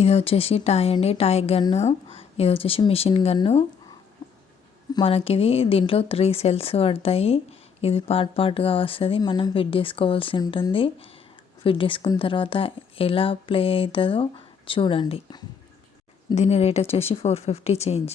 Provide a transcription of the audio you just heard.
ఇది వచ్చేసి టాయ్ అండి, టాయ్ గన్ను. ఇది వచ్చేసి మిషన్ గన్ను. మనకిది దీంట్లో 3 సెల్స్ పడతాయి. ఇది పార్ట్గా వస్తుంది, మనం ఫిట్ చేసుకోవాల్సి ఉంటుంది. ఫిట్ చేసుకున్న తర్వాత ఎలా ప్లే అవుతుందో చూడండి. దీని రేట్ వచ్చేసి 450 చేంజ్.